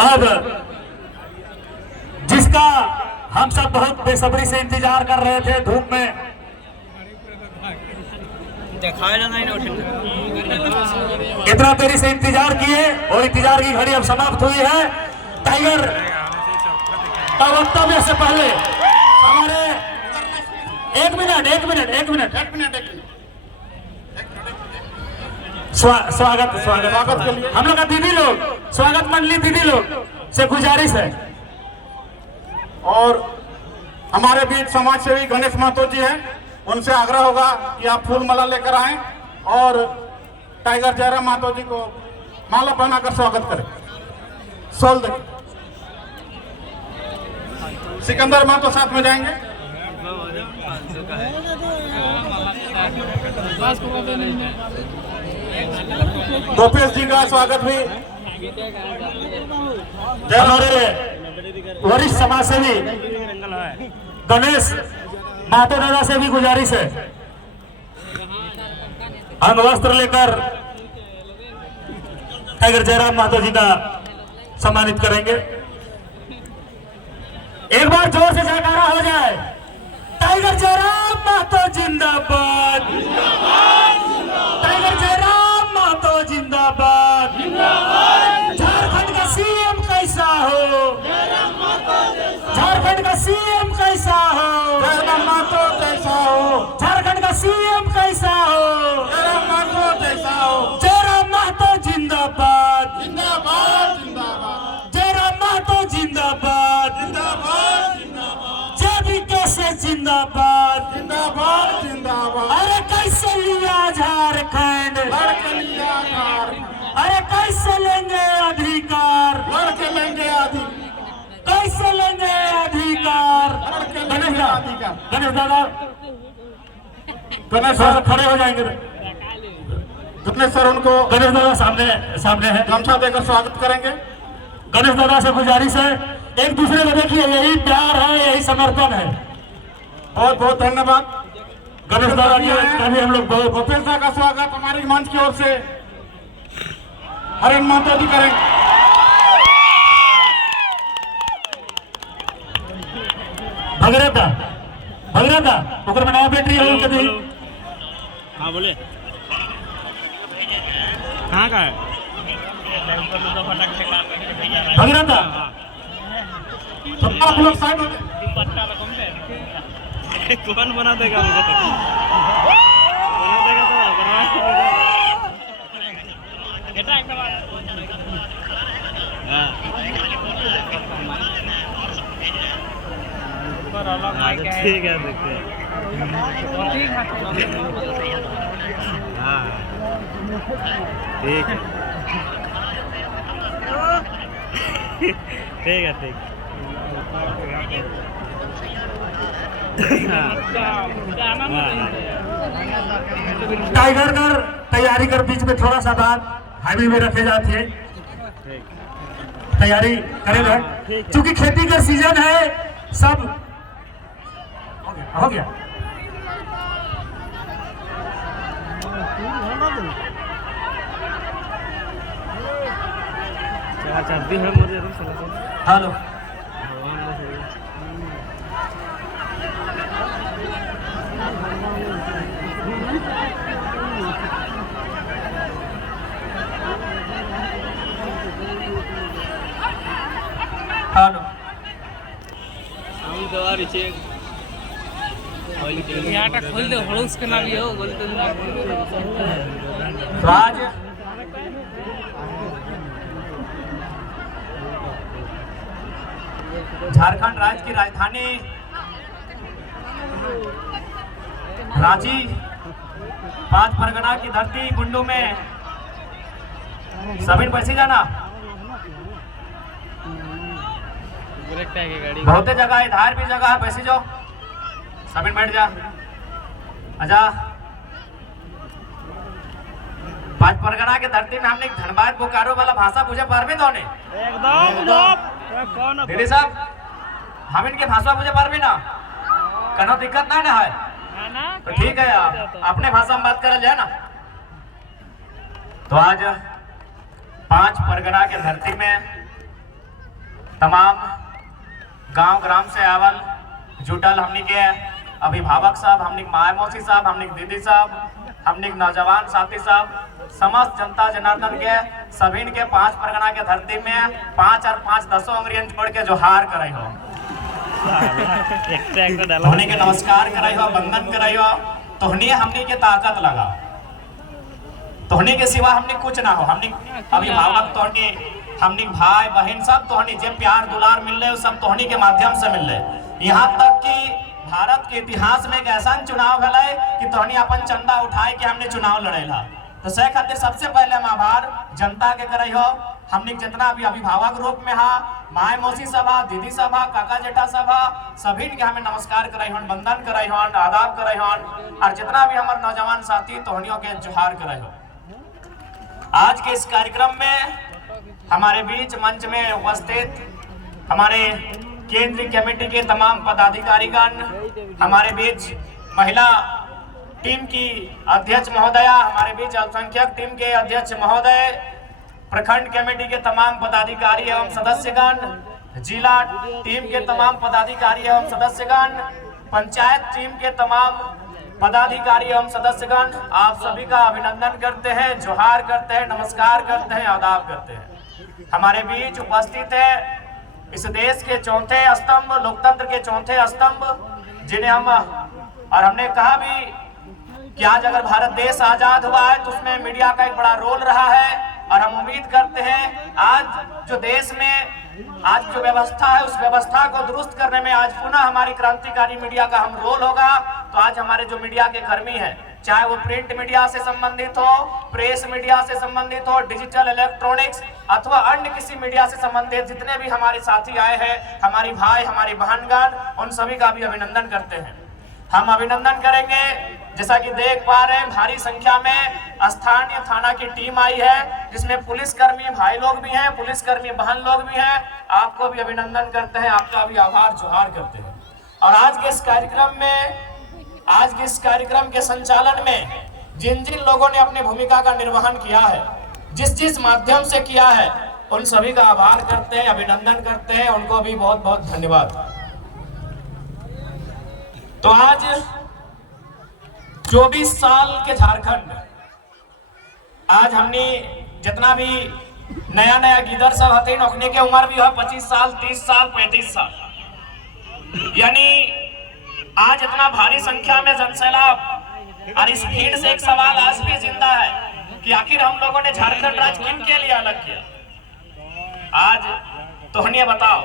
अब जिसका हम सब बहुत बेसब्री से इंतजार कर रहे थे धूप में, इतना देरी से इंतजार किए और इंतजार की घड़ी अब समाप्त हुई है। टाइगर का वक्तव्य से पहले हमारे एक मिनट स्वागत के लिए हम लोग का दीदी लोग, स्वागत मंडली दीदी लोग से गुजारिश है। और हमारे बीच समाज सेवी गणेश महतो जी हैं, उनसे आग्रह होगा कि आप फूल माला लेकर आएं और टाइगर जयराम महतो जी को माला पहनाकर स्वागत करें। सोल दे सिकंदर महतो साथ में जाएंगे। गोपेश जी का स्वागत भी। हमारे वरिष्ठ समाज सेवी गणेश महतो दादा से भी गुजारिश है, अंग वस्त्र लेकर टाइगर जयराम महतो जी का सम्मानित करेंगे। एक बार जोर से जयकारा हो जाए। टाइगर जयराम महतो जिंदाबाद, टाइगर जयराम महतो जिंदाबाद। झारखंड का सीएम कैसा हो, झारखंड का सीएम कैसा हो, जयराम महतो जैसा हो, झारखंड का सीएम कैसा हो, जयराम महतो जैसा हो। जयराम महतो जिंदाबाद, जिंदाबाद जिंदाबाद जयराम महतो जिंदाबाद, जिंदाबाद जिंदाबाद जेबी कैसे जिंदाबाद। जिंदाबाद जिंदाबाद। अरे कैसे लिया झारखंड, लड़के लिया झारखंड, अरे कैसे लेंगे अधिकार, लड़के लेंगे अधिकार, कैसे लेंगे अधिकार। लड़के गणेश लेंगे दादा, अधिकार। गणेश दादा गणेश थोड़ा सा सर, खड़े हो जाएंगे। गणेश सर उनको गणेश दादा सामने है। गमछा देकर स्वागत करेंगे। गणेश दादा से गुजारिश है, एक दूसरे को देखिए, यही प्यार है, यही समर्पण है। बहुत बहुत धन्यवाद गणेश दादा जी का भी हम लोग बहुत गोपेश दा का स्वागत हमारी मंच की ओर से हरेन महतो जी करेंगे। भगीरथा ओकर में नया बैटरी है उनके दी। हाँ बोले, कहाँ का है भगीरथा, तो आप लोग साइड हो जाए। कौन बना देगा हमको? बना देगा तो ठीक है, देखते हैं। हाँ ठीक है, ठीक है, ठीक। टाइगर कर तैयारी कर, बीच में थोड़ा सा बात हाईवे में रखे जाती है, तैयारी करेगा क्योंकि खेती का सीजन है। सब हो गया। हेलो हेलो खोल दे हड़ूस के ना भी हो बोलते तो आज झारखंड राज्य की राजधानी रांची, 5 परगना की धरती बुंडू में सभी पैसे जाना बहुत जगह है, इधर भी जगह है, पैसे जाओ सभी बैठ जा। अच्छा, 5 परगना के धरती में हमने धनबाद बोकारो वाला भाषा पूछे पारबे तो ने एकदम दीदी साहब, हम इनके भाषा मुझे पारबे ना, कनो दिक्कत ना है तो ठीक है, अपने भाषा में बात करल जाए ना। तो आज 5 परगना के धरती में तमाम गांव ग्राम से आवल जुटल हमनी के अभिभावक साहब, हमनी के माय मौसी साहब, हमनी के दीदी साहब, हमनी के नौजवान साथी साहब, समस्त जनता जनार्दन के सभी के 5 परगना के धरती में 5 और 5 10 अंग्रियन जोड़ के जोहार करे हो, तोहनी के नमस्कार करे हो, वंदन करे हो। तोहनी हमनी के ताकत लगा, तोहनी के सिवा हमनी कुछ ना हो। हमनी अभिभावक तोहनी, हमनी भाई बहन सब तोहनी जे प्यार दुलार मिल रहे सब तोहनी के माध्यम से मिल रहे। यहाँ तक कि भारत के इतिहास में एक ऐसा चुनाव है कि तोहनी अपन चंदा उठाए के हमने चुनाव लड़ेला। तो से खातिर सबसे पहले हम आभार जनता के करे हो। हमने जितना भी अभिभावक रूप में हा, माय मौसी सभा, दीदी सभा, काका जेठा सभा, सभी के हमें नमस्कार करे हन, वंदन करे हन, आदाब करे हन, और जितना भी हमारे नौजवान साथी तोहनियों के जोहार करे हो। आज के इस कार्यक्रम में हमारे बीच मंच में उपस्थित हमारे केंद्रीय कमेटी के तमाम पदाधिकारीगण, हमारे बीच महिला टीम की अध्यक्ष महोदया, हमारे बीच अल्पसंख्यक टीम के अध्यक्ष महोदय, प्रखंड कमेटी के तमाम पदाधिकारी एवं सदस्यगण, जिला टीम के तमाम पदाधिकारी एवं सदस्यगण, पंचायत टीम के तमाम पदाधिकारी एवं सदस्यगण, आप सभी का अभिनंदन करते हैं, जोहार करते हैं, नमस्कार करते हैं, आदाब करते हैं। हमारे बीच उपस्थित है इस देश के चौथे स्तंभ, लोकतंत्र के चौथे स्तंभ, जिन्हें हमने कहा भी कि आज अगर भारत देश आजाद हुआ है तो उसमें मीडिया का एक बड़ा रोल रहा है, और हम उम्मीद करते हैं आज जो देश में आज जो व्यवस्था है उस व्यवस्था को दुरुस्त करने में आज पुनः हमारी क्रांतिकारी मीडिया का हम रोल होगा। तो आज हमारे जो मीडिया के कर्मी हैं, चाहे वो प्रिंट मीडिया से संबंधित हो, प्रेस मीडिया से संबंधित हो, डिजिटल इलेक्ट्रॉनिक्स अथवा अन्य किसी मीडिया से संबंधित जितने भी हमारे साथी आए हैं, हमारी भाई, हमारी बहनगण, उन सभी का भी अभिनंदन करते हैं। हम अभिनंदन करेंगे, जैसा कि देख पा रहे हैं भारी संख्या में स्थानीय थाना की टीम आई है, जिसमें पुलिसकर्मी भाई लोग भी हैं, पुलिसकर्मी बहन लोग भी हैं। आपको भी अभिनंदन करते हैं, आपका भी आभार जोहार करते हैं। और आज के इस कार्यक्रम में, आज के इस कार्यक्रम के संचालन में जिन जिन लोगों ने अपनी भूमिका का निर्वहन किया है, जिस जिस माध्यम से किया है, उन सभी का आभार करते हैं, अभिनंदन करते हैं, उनको भी बहुत बहुत धन्यवाद। तो आज 24 साल के झारखंड, आज हमने जितना भी नया नया गिदर सब हते नौकने के उम्र भी है 25 साल, 30 साल, 35 साल, यानी आज इतना भारी संख्या में जनसैलाब। और इस भीड़ से एक सवाल आज भी जिंदा है कि आखिर हम लोगों ने झारखंड राज्य किन के लिए अलग किया। आज तोहनिए बताओ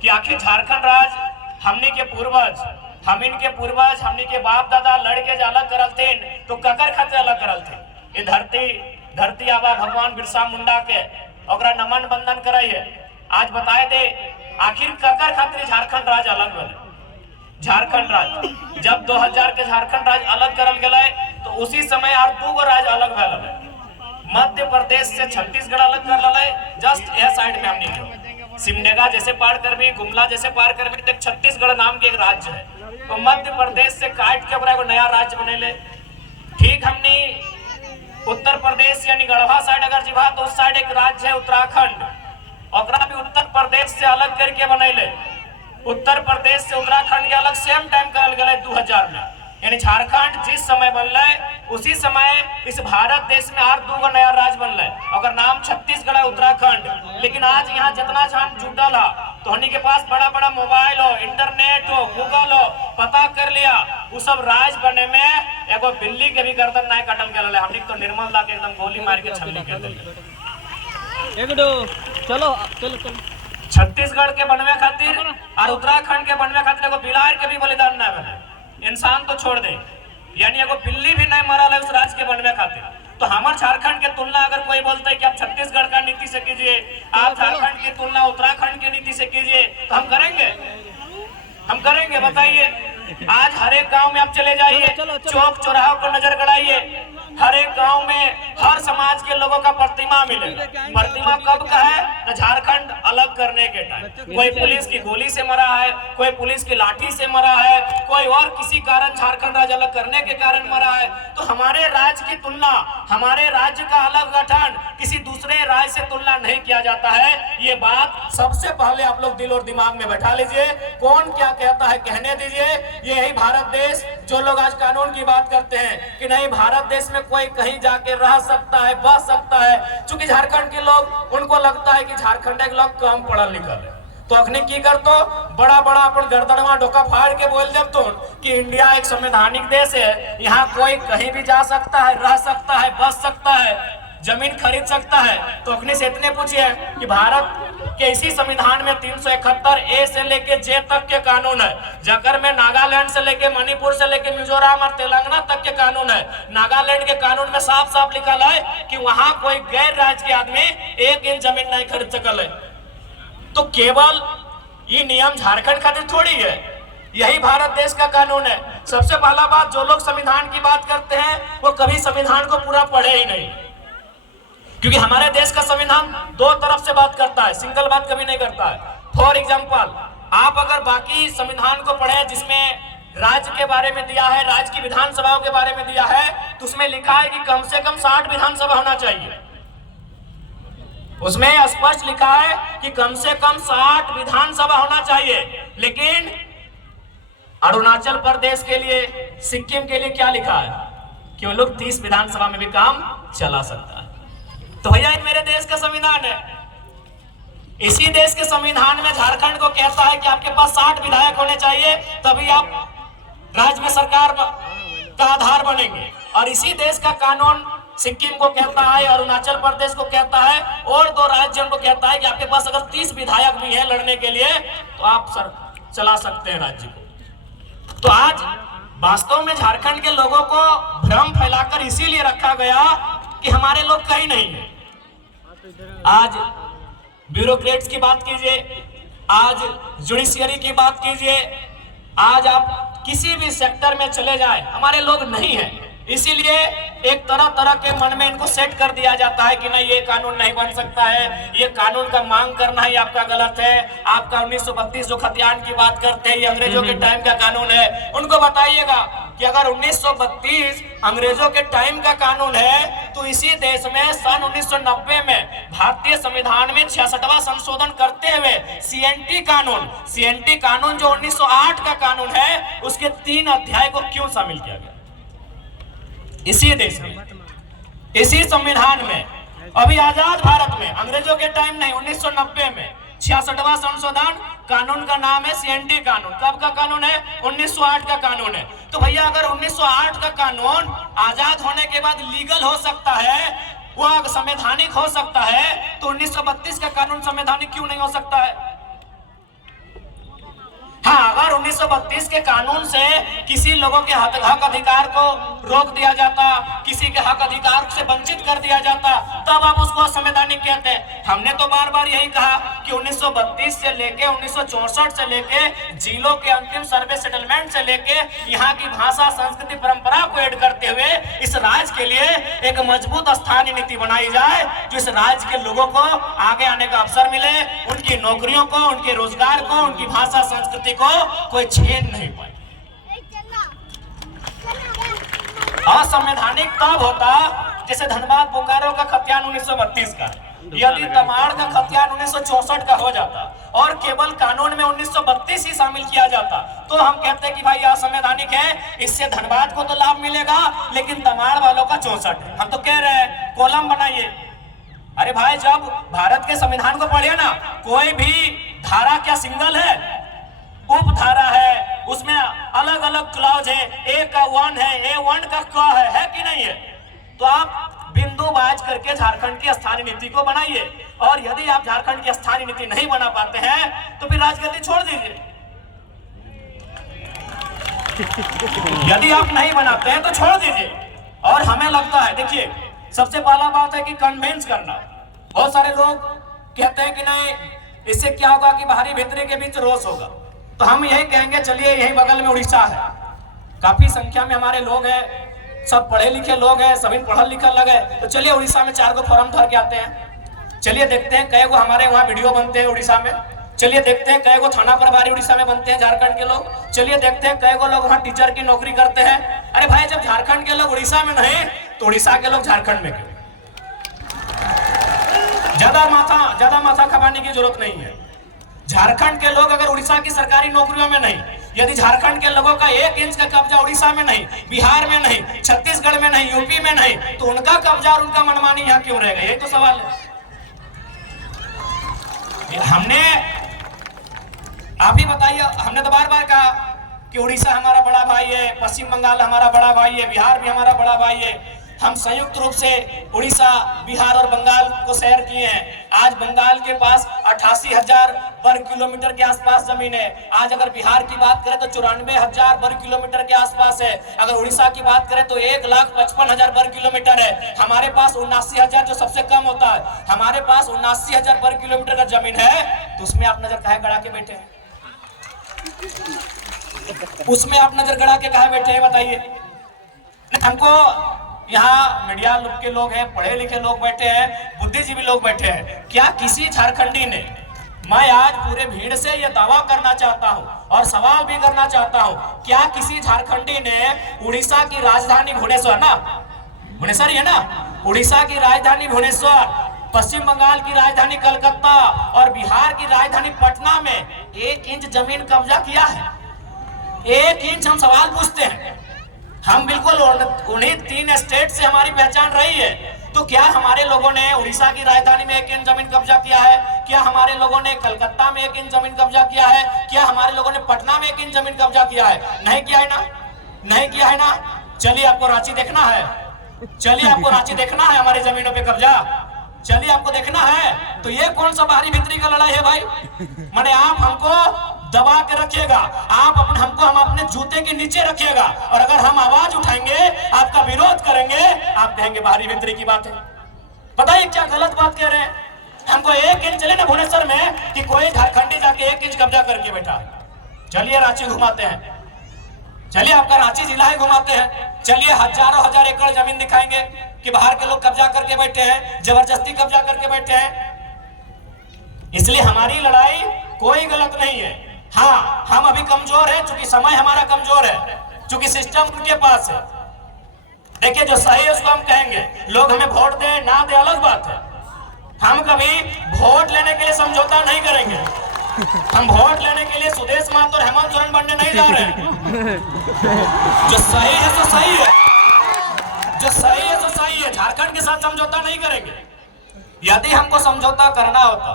कि आखिर झारखंड राज्य हमने के पूर्वज, हम इनके पूर्वज, हमने के बाप दादा लड़के जो अलग करल थे तो ककर खातिर अलग करल थे। ये धरती आबा भगवान बिरसा मुंडा के ओकरा नमन बंदन कराइए। आज बताए दे आखिर ककर खातिर झारखंड राज्य अलग बने। झारखंड राज्य जब 2000 के झारखंड राज्य अलग करल गए तो उसी समय और 2 गो राज्य अलग भले। मध्य प्रदेश से छत्तीसगढ़ अलग कर लले, जस्ट यह साइड में हमने जो सिमडेगा जैसे पार कर भी, गुमला जैसे पार कर भी, छत्तीसगढ़ नाम के एक राज्य है। तो मध्य प्रदेश से काट के एक नया राज्य बनेले। ठीक हमने उत्तर प्रदेश यानी गढ़वा साइड अगर जीवा तो उस साइड एक राज्य है उत्तराखंड, और भी उत्तर प्रदेश से अलग करके बनैले। उत्तर प्रदेश से उत्तराखंड के अलग सेम टाइम करल गए 2000 में। यानी झारखंड जिस समय बनल उसी समय इस भारत देश में और 2 गो नया राज्य बनल, अगर नाम छत्तीसगढ़ है, उत्तराखंड। लेकिन आज यहाँ जितना जन जुटल है तो हमनी के पास बड़ा बड़ा मोबाइल हो, इंटरनेट हो, गूगल हो, पता कर लिया वो सब राज्य बने में एगो बिल्ली के भी गर्दन नहीं काटल गया। हमनी तो निर्मल ला के एकदम गोली मार के छलनी कर दिल। चलो चलो चलो छत्तीसगढ़ के बनवे खातिर और उत्तराखंड के बनवे खातिर एगो बिलार के भी बलिदान न बने, इंसान तो छोड़ दे, यानी एगो बिल्ली भी नहीं मरल है उस राज्य के बनवे खातिर। तो हमारे झारखंड के तुलना अगर कोई बोलता है कि आप छत्तीसगढ़ का नीति से कीजिए, आप झारखंड की तुलना उत्तराखंड की नीति से कीजिए, तो हम करेंगे, हम करेंगे। बताइए, आज हर एक गांव में आप चले जाइए, चौक चौराहों पर नजर गड़ाइए, हर एक गांव में हर समाज के लोगों का प्रतिमा मिलेगा। प्रतिमा कब का है? झारखंड अलग अलग करने के टाइम कोई पुलिस की गोली से मरा है, कोई पुलिस की लाठी से मरा है, कोई और किसी कारण झारखंड राज्य अलग करने के कारण मरा है। तो हमारे राज्य की तुलना, हमारे राज्य का अलग गठन किसी दूसरे राज्य से तुलना नहीं किया जाता है। ये बात सबसे पहले आप लोग दिल और दिमाग में बैठा लीजिए। कौन क्या कहता है कहने दीजिए। यही भारत देश, जो लोग आज कानून की बात करते हैं कि नहीं भारत देश में कोई कहीं जाके रह सकता है, बस सकता है, चूंकि झारखंड के लोग, उनको लगता है कि झारखंड के लोग कम पढ़ल लिखल है, तो अखनी की करतो बड़ा बड़ा अपन गर्दनवा डोका फाड़ के बोल देव तो कि इंडिया एक संवैधानिक देश है, यहाँ कोई कहीं भी जा सकता है, रह सकता है, बस सकता है, जमीन खरीद सकता है। तो अखनी से इतने पूछिए कि भारत के इसी संविधान में 371 ए से लेके जे तक के कानून है। जाकर में नागालैंड से लेके मणिपुर से लेके मिजोरम और तेलंगाना तक के कानून है। नागालैंड के कानून में साफ साफ लिखा है कि वहां कोई गैर राज्य के आदमी 1 इंच जमीन नहीं खरीद सकल है। तो केवल ये नियम झारखंड खातिर थोड़ी है, यही भारत देश का कानून है। सबसे पहला बात, जो लोग संविधान की बात करते हैं वो कभी संविधान को पूरा पढ़े ही नहीं, क्योंकि हमारे देश का संविधान दो तरफ से बात करता है, सिंगल बात कभी नहीं करता है। फॉर एग्जांपल, आप अगर बाकी संविधान को पढ़े जिसमें राज्य के बारे में दिया है, राज्य की विधानसभाओं के बारे में दिया है, तो उसमें लिखा है कि कम से कम 60 विधानसभा होना चाहिए। उसमें स्पष्ट लिखा है कि कम से कम 60 विधानसभा होना चाहिए। लेकिन अरुणाचल प्रदेश के लिए, सिक्किम के लिए क्या लिखा है कि वो लोग 30 विधानसभा में भी काम चला सकता है। तो भैया मेरे देश का संविधान है, इसी देश के संविधान में झारखंड को कहता है कि आपके पास 60 विधायक होने चाहिए, तभी आप राज्य में सरकार का आधार बनेंगे। और इसी देश का कानून सिक्किम को कहता है, अरुणाचल प्रदेश को कहता है, और 2 राज्यों को कहता है कि आपके पास अगर 30 विधायक भी है लड़ने के लिए तो आप चला सकते हैं राज्य को। तो आज वास्तव में झारखंड के लोगों को भ्रम फैलाकर इसीलिए रखा गया कि हमारे लोग कहीं नहीं है। आज ब्यूरोक्रेट्स की बात कीजिए, आज जुडिशियरी की बात कीजिए, आज आप किसी भी सेक्टर में चले जाए, हमारे लोग नहीं है। इसीलिए एक तरह तरह के मन में इनको सेट कर दिया जाता है कि नहीं ये कानून नहीं बन सकता है, ये कानून का मांग करना ही आपका गलत है। आपका 1932 जो खतियान की बात करते हैं, ये अंग्रेजों के टाइम का कानून है। उनको बताइएगा कि अगर 1932 अंग्रेजों के टाइम का कानून है तो इसी देश में सन 1990 में भारतीय संविधान में 66वां संशोधन करते हुए सीएनटी कानून जो 1908 का कानून है, उसके 3 अध्याय को क्यों शामिल किया गया? इसी देश में, इसी संविधान में, अभी आजाद भारत में, अंग्रेजों के टाइम नहीं, 1990 में 66वां संशोधन, कानून का नाम है सीएनटी कानून। कब का कानून है? 1908 का कानून है। तो भैया अगर 1908 का कानून आजाद होने के बाद लीगल हो सकता है, वो संवैधानिक हो सकता है, तो 1932 का कानून संवैधानिक क्यों नहीं हो सकता है? हाँ, अगर 1932 के कानून से किसी लोगों के हक अधिकार को रोक दिया जाता, किसी के हक अधिकार से वंचित कर दिया जाता, तब आप उसको संवैधानिक कहते हैं। हमने तो बार बार यही कहा कि 1932 से लेके 1964 से लेके जिलों के अंतिम सर्वे सेटलमेंट से लेके यहाँ की भाषा, संस्कृति, परंपरा को ऐड करते हुए इस राज्य के लिए एक मजबूत स्थानीय नीति बनाई जाए, जो इस राज्य के लोगों को आगे आने का अवसर मिले, उनकी नौकरियों को, उनके रोजगार को, उनकी भाषा, संस्कृति को कोई छीन नहीं पाए। असंवैधानिक तब होता जैसे धनबाद बोकारो का खतियान 1932 का, यदि तमाड़ का खतियान 1964 का हो जाता और केवल कानून में 1932 ही शामिल किया जाता, तो हम कहते हैं कि भाई असंवैधानिक है, इससे धनबाद को तो लाभ मिलेगा लेकिन तमाड़ वालों का 64 है। हम तो कह रहे हैं कॉलम बनाइए। अरे भाई, जब भारत के संविधान को पढ़िए ना, कोई भी धारा क्या सिंगल है, उपधारा है, उसमें अलग अलग क्लॉज है, ए का 1 है, A1 का क है कि नहीं है? तो आप बिंदुवाज करके झारखंड की स्थानीय नीति को बनाइए, और यदि आप झारखंड की स्थानीय नीति नहीं बना पाते हैं तो फिर राजगद्दी छोड़ दीजिए। यदि आप नहीं बनाते हैं तो छोड़ दीजिए। और हमें लगता है, देखिए, सबसे पहला बात है कि कन्विंस करना। बहुत सारे लोग कहते हैं कि नहीं, इससे क्या होगा कि बाहरी भीतरी के बीच रोष होगा। तो हम यही कहेंगे, चलिए, यही बगल में उड़ीसा है, काफी संख्या में हमारे लोग हैं, सब पढ़े लिखे लोग हैं, सभी पढ़ल लिखल लगे, तो चलिए उड़ीसा में 4 गो फॉर्म भर के आते हैं। चलिए देखते हैं कई गो हमारे वहाँ वीडियो बनते हैं उड़ीसा में। चलिए देखते हैं कई गो थाना प्रभारी उड़ीसा में बनते हैं झारखंड के लोग। चलिए देखते हैं कई गो लोग वहाँ टीचर की नौकरी करते हैं। अरे भाई जब झारखंड के लोग उड़ीसा में नहीं तो उड़ीसा के लोग झारखंड में क्यों? ज्यादा माथा खपाने की जरूरत नहीं है। झारखंड के लोग अगर उड़ीसा की सरकारी नौकरियों में नहीं, यदि झारखंड के लोगों का 1 इंच का कब्जा उड़ीसा में नहीं, बिहार में नहीं, छत्तीसगढ़ में नहीं, यूपी में नहीं, तो उनका कब्जा और उनका मनमानी यहाँ क्यों रहेगा? यही तो सवाल है। हमने आप ही बताइए, हमने तो बार बार कहा कि उड़ीसा हमारा बड़ा भाई है, पश्चिम बंगाल हमारा बड़ा भाई है, बिहार भी हमारा बड़ा भाई है। हम संयुक्त रूप से उड़ीसा, बिहार और बंगाल को सैर किए हैं। आज बंगाल के पास 88,000 वर्ग किलोमीटर के आसपास जमीन है। आज अगर बिहार की बात करें तो 94,000 वर्ग किलोमीटर के आसपास है। अगर उड़ीसा की बात करें तो 1,55,000 वर्ग किलोमीटर है। हमारे पास 79,000 जो सबसे कम होता है, हमारे पास 79,000 वर्ग किलोमीटर का जमीन है। तो उसमें आप नजर काहे गड़ा के बैठे हैं? उसमें आप नजर गड़ा के काहे बैठे हैं बताइए? हमको यहाँ मीडिया के लोग हैं, पढ़े लिखे लोग बैठे हैं, बुद्धिजीवी लोग बैठे हैं। क्या किसी झारखंडी ने, मैं आज पूरे भीड़ से यह दावा करना चाहता हूँ और सवाल भी करना चाहता हूँ, क्या किसी झारखंडी ने उड़ीसा की राजधानी भुवनेश्वर, ना भुवनेश्वर है ना, उड़ीसा की राजधानी भुवनेश्वर, पश्चिम बंगाल की राजधानी कलकत्ता और बिहार की राजधानी पटना में 1 इंच जमीन कब्जा किया है? 1 इंच। हम सवाल पूछते हैं। हम बिल्कुल उन्हीं 3 स्टेट से हमारी पहचान रही है। तो क्या हमारे लोगों ने उड़ीसा की राजधानी में 1 इंच जमीन कब्जा किया है? क्या हमारे लोगों ने कलकत्ता में 1 इंच जमीन कब्जा किया है? क्या हमारे लोगों ने पटना में 1 इंच जमीन कब्जा किया है? नहीं किया है ना, नहीं किया है ना। चलिए आपको रांची देखना है, चलिए आपको रांची देखना है हमारी जमीनों पे कब्जा, चलिए आपको देखना है। तो ये कौन सा बाहरी भीतरी का लड़ाई है भाई? माने आप हमको दबा के रखिएगा, आप हमको हम अपने जूते के नीचे रखिएगा, और अगर हम आवाज उठाएंगे, आपका विरोध करेंगे, आप कहेंगे बाहरी भीतरी की बात है। बताइए क्या गलत बात कह रहे हैं? हमको 1 इंच चले ना भुवनेश्वर में कि कोई झारखंडी जाके 1 इंच कब्जा करके बैठा। चलिए रांची घुमाते हैं, चलिए आपका रांची जिला ही घुमाते हैं। चलिए हजारों हजार एकड़ जमीन दिखाएंगे कि बाहर के लोग कब्जा करके बैठे हैं, जबरदस्ती कब्जा करके बैठे हैं। इसलिए हमारी लड़ाई कोई गलत नहीं है। हाँ, हम अभी कमजोर है, चूंकि समय हमारा कमजोर है, चूंकि सिस्टम उनके पास है। देखिए जो सही है उसको हम कहेंगे, लोग हमें वोट दे ना दे अलग बात है। हम कभी वोट लेने के लिए समझौता नहीं करेंगे। हम वोट लेने के लिए सुदेश महतो और हेमंत सोरेन बनने नहीं जा रहे हैं। जो सही है तो सही है, जो सही है तो सही है। झारखंड के साथ समझौता नहीं करेंगे। यदि हमको समझौता करना होता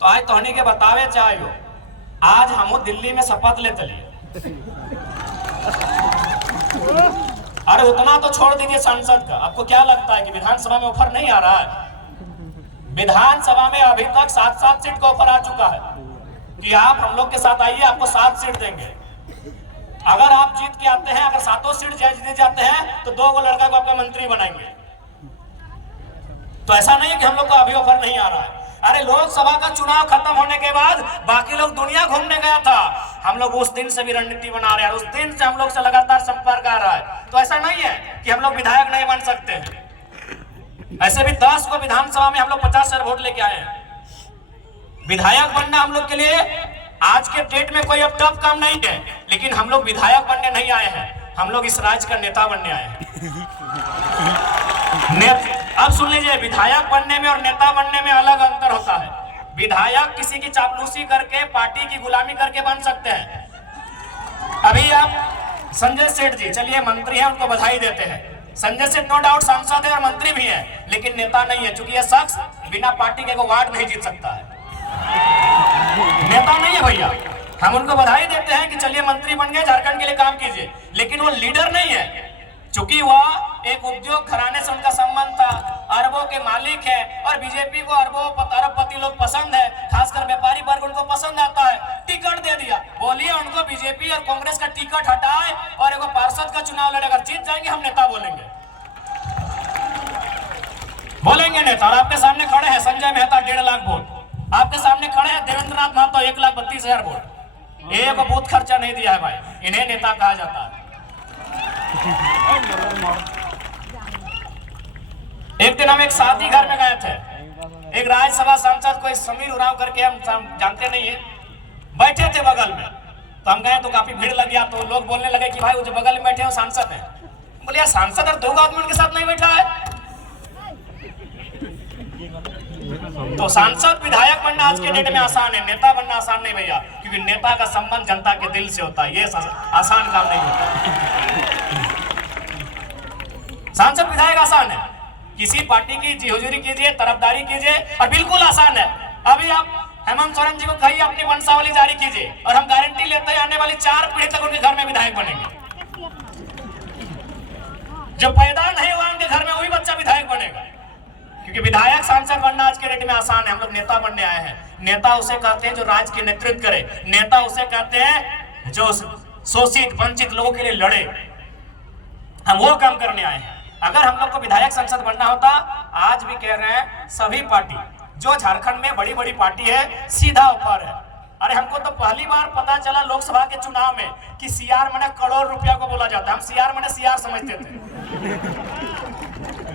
तो आज तोहनी के बतावे चाहिए, आज हम दिल्ली में शपथ ले चलिए। अरे उतना तो छोड़ दीजिए सांसद का, आपको क्या लगता है कि विधानसभा में ऑफर नहीं आ रहा है? विधानसभा में अभी तक 7-7 सीट का ऑफर आ चुका है कि आप हम लोग के साथ आइए, आपको 7 सीट देंगे। अगर आप जीत के आते हैं, अगर 7 सीट जीते जाते हैं तो 2 लड़का को आपका मंत्री बनाएंगे। तो ऐसा नहीं है कि हम लोग को अभी ऑफर नहीं आ रहा है। अरे लोकसभा का चुनाव खत्म होने के बाद बाकी लोग दुनिया घूमने गया था, हम लोग उस दिन से भी रणनीति बना रहे हैं, उस दिन से हम लोग से लगातार संपर्क आ रहा है। तो ऐसा नहीं है कि हम लोग विधायक नहीं बन सकते हैं। ऐसे भी 10 को विधानसभा में हम लोग 50 वोट लेके आए हैं। विधायक बनना हम लोग के लिए आज के डेट में कोई अब टफ काम नहीं है, लेकिन हम लोग विधायक बनने नहीं आए हैं, हम लोग इस राज्य का नेता बनने आए हैं। अब सुन लीजिए, विधायक बनने में और नेता बनने में अलग अंतर होता है। विधायक किसी की चापलूसी करके, पार्टी की गुलामी करके बन सकते हैं। अभी आप संजय सेठ जी, चलिए मंत्री हैं, उनको बधाई देते हैं। संजय सेठ नो डाउट सांसद है और मंत्री भी है, लेकिन नेता नहीं है, क्योंकि यह शख्स बिना पार्टी के वार्ड नहीं जीत सकता है। नेता नहीं है भैया। हम उनको बधाई देते हैं कि चलिए मंत्री बन गए, झारखंड के लिए काम कीजिए, लेकिन वो लीडर नहीं है। चूंकि वह एक उद्योग घराने से उनका संबंध था, अरबों के मालिक है, और बीजेपी को अरबपति लोग पसंद है, खासकर व्यापारी वर्ग उनको पसंद आता है। टिकट दे दिया, बोलिए उनको बीजेपी और कांग्रेस का टिकट हटाए और एक पार्षद का चुनाव लड़ेगा, जीत जाएंगे, हम नेता बोलेंगे, बोलेंगे नेता। और आपके सामने खड़े हैं संजय मेहता 1.5 लाख वोट, आपके सामने खड़े हैं देवेंद्रनाथ महतो 1,32,000 वोट। एक बूथ खर्चा नहीं दिया है भाई, इन्हें नेता कहा जाता है। एक दिन हम एक शादी घर में गए थे, एक राज्यसभा सांसद कोई समीर उरांव करके, हम जानते नहीं है, बैठे थे बगल में। तो हम गए तो काफी भीड़ लग गया, तो लोग बोलने लगे कि भाई वो जो बगल में बैठे हैं वो सांसद है। बोले यार सांसद और 2 आदमी उनके साथ नहीं बैठा है। तो सांसद विधायक बनना आज के डेट में आसान है, नेता बनना आसान नहीं भैया, क्योंकि नेता का संबंध जनता के दिल से होता है, ये आसान काम नहीं होता। सांसद विधायक आसान है, किसी पार्टी की जी हुजूरी कीजिए, तरफदारी कीजिए, और बिल्कुल आसान है। अभी आप हेमंत सोरेन जी को कहिए अपनी वंशावली जारी कीजिए, और हम गारंटी लेते हैं आने वाली 4 पीढ़ी तक उनके घर में विधायक बनेंगे। जो पैदा नहीं हुआ उनके घर में वही बच्चा विधायक बनेगा, क्योंकि विधायक सांसद बनना आज के डेट में आसान है। हम लोग नेता बनने आए हैं। नेता उसे कहते हैं जो राज्य के नेतृत्व करे, नेता उसे कहते हैं जो शोषित वंचित लोगों के लिए लड़े। हम वो काम करने आए हैं। अगर हम लोग को विधायक सांसद बनना होता, आज भी कह रहे हैं सभी पार्टी जो झारखंड में बड़ी बड़ी पार्टी है सीधा ऊपर है। अरे हमको तो पहली बार पता चला लोकसभा के चुनाव में कि सीआर माने करोड़ रुपया को बोला जाता है। हम सीआर माने सीआर समझते थे,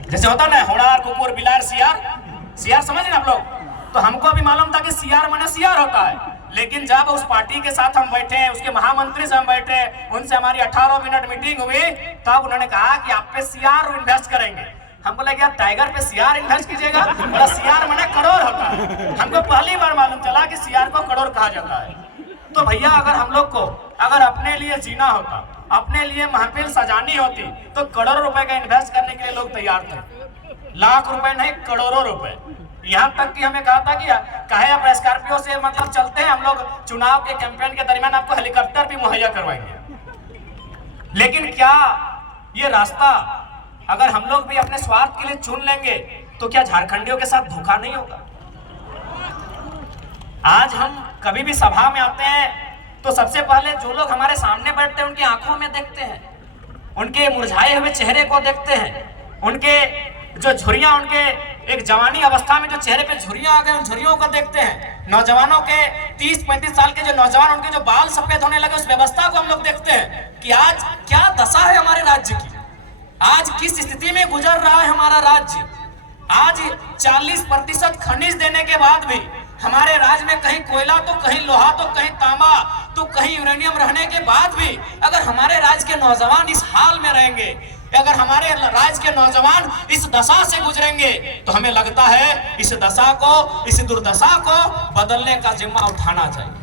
जैसे होता ना होनार कुकुर बिलार सीआर समझ रहे आप लोग। तो हमको भी मालूम था कि सीआर माने सीआर होता है, लेकिन जब उस पार्टी के साथ हम बैठे, उसके महामंत्री से हम बैठे, उनसे हमारी 18 मिनट मीटिंग हुई, तब उन्होंने कहा कि आप पे सीआर इन्वेस्ट करेंगे। हम बोले क्या टाइगर पे सीआर इन्वेस्ट कीजिएगा? बोला सीआर माने करोड़ होता है। हमको पहली बार मालूम चला कि सीआर को करोड़ कहा जाता है। तो भैया अगर हम लोग को अगर अपने लिए जीना होता, अपने लिए महफिल सजानी होती, तो करोड़ों रुपए का इन्वेस्ट करने के लिए लोग तैयार थे। लाख रुपए नहीं, करोड़ों रुपए। यहाँ तक कि हमें कहा था कि कहे आप स्कॉर्पियो से मतलब चलते हैं, हम लोग चुनाव के कैंपेन के दरमियान आपको हेलीकॉप्टर भी मुहैया करवाएंगे। लेकिन क्या ये रास्ता अगर हम लोग भी अपने स्वार्थ के लिए चुन लेंगे तो क्या झारखंडियों के साथ धोखा नहीं होगा? आज हम कभी भी सभा में आते हैं तो सबसे पहले जो लोग हमारे सामने बैठते हैं उनकी आंखों में देखते हैं, उनके मुरझाए हुए चेहरे को देखते हैं, उनके जो झुर्रियां, उनके एक जवानी अवस्था में जो चेहरे पे झुर्रियां आ गए उन झुर्रियों को देखते हैं। नौजवानों के 30-35 साल के जो नौजवान, उनके जो बाल सफेद होने लगे, उस व्यवस्था को हम लोग देखते हैं कि आज क्या दशा है हमारे राज्य की, आज किस स्थिति में गुजर रहा है हमारा राज्य। आज 40% खनिज देने के बाद भी हमारे राज्य में कहीं कोयला तो कहीं लोहा तो कहीं तांबा तो कहीं यूरेनियम रहने के बाद भी अगर हमारे राज्य के नौजवान इस हाल में रहेंगे, अगर हमारे राज्य के नौजवान इस दशा से गुजरेंगे, तो हमें लगता है इस दशा को, इस दुर्दशा को बदलने का जिम्मा उठाना चाहिए।